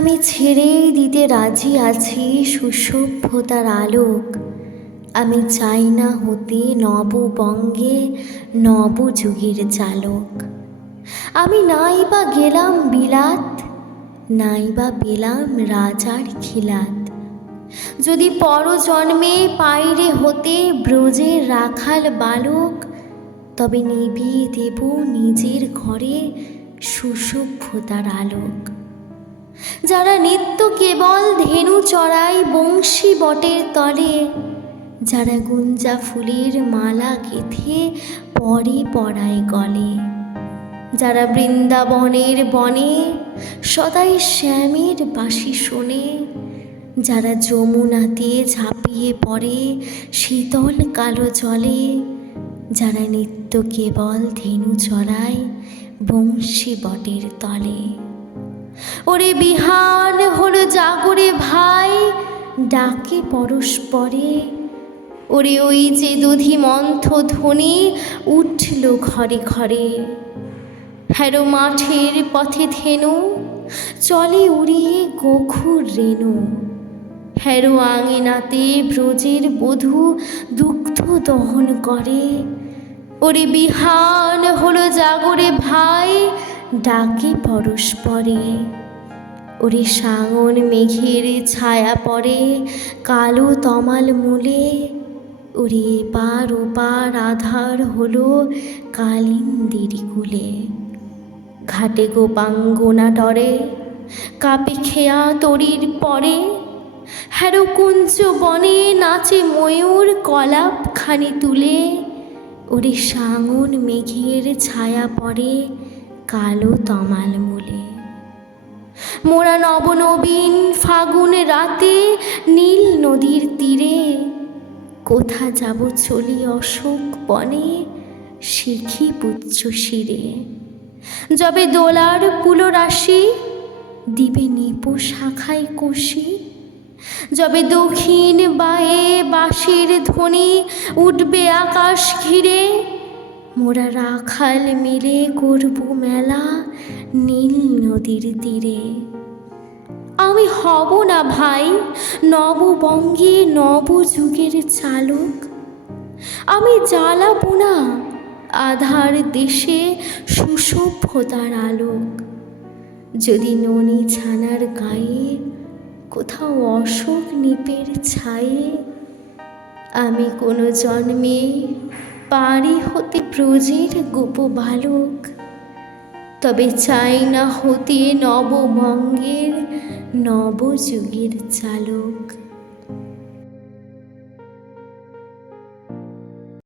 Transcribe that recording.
আমি ছেড়েই দিতে রাজি আছি সুসভ্যতার আলোক। আমি চাই না হতে নববঙ্গে নবযুগের চালক। আমি নাই বা গেলাম বিলাত, নাই বা পেলাম রাজার খিলাত। যদি পরজন্মে পাইরে হতে ব্রজের রাখাল বালক, তবে নিভিয়ে দেব নিজের ঘরে সুসভ্যতার আলোক। যারা নিত্য কেবল ধেনু চড়ায় বংশী বটের তলে, যারা গুঞ্জা ফুলের মালা গেঁথে পরে পড়ায় গলে, যারা বৃন্দাবনের বনে সদাই শ্যামের বাঁশি শোনে, যারা যমুনাতে ঝাঁপিয়ে পড়ে শীতল কালো জলে, যারা নিত্য কেবল ধেনু চড়ায় বংশী বটের তলে। ওরে বিহান হলো জাগরে ভাই, ডাকে পরস্পরে। ওরে ওই যে দধিমন্থ ধ্বনি উঠল ঘরে ঘরে। হ্যারো মাঠের পথে ধেনু চলে উড়িয়ে গোখুর রেণু। হ্যারো আঙিনাতে ব্রজের বধূ দুগ্ধ দহন করে। ওরে বিহান হলো জাগরে ভাই, ডাকে পরস্পরে। ওরে সাঙন মেঘের ছায়া পড়ে কালো তমাল মূলে। ওরে এপার ওপার আধার হলো কালিন্দির কুলে। ঘাটে গোপাঙ্গনা টরে কাপে খেয়া তরির পরে। হ্যারো কুঞ্জ বনে নাচে ময়ূর কলাপ খানি তুলে। ওরে সাঙন মেঘের ছায়া পড়ে কালো তমাল মূলে। মোরা নবনবীন ফাগুন রাতে নীল নদীর তীরে, কোথা যাব চলি অশোক বনে শিখি পুচ্ছ শিরে। যবে দোলার পুলরাশি দিবে নিপ শাখায় কষি, যবে দক্ষিণ বায়ে বাঁশির ধ্বনি উঠবে আকাশ ঘিরে, মোরা রাখাল মিলে করব মেলা নীল নদীর তীরে। আমি হব না ভাই নববঙ্গে নবযুগের চালক। আমি জ্বালাব না আধার দেশে সুসভ্যতার আলোক। যদি ননি ছানার গায়ে কোথাও অশোক নিপের ছায়ে, আমি কোনো জন্মে পারি হতে ব্রজের গোপ বালক। তবে চাই না হতে নববঙ্গের নবযুগের চালক।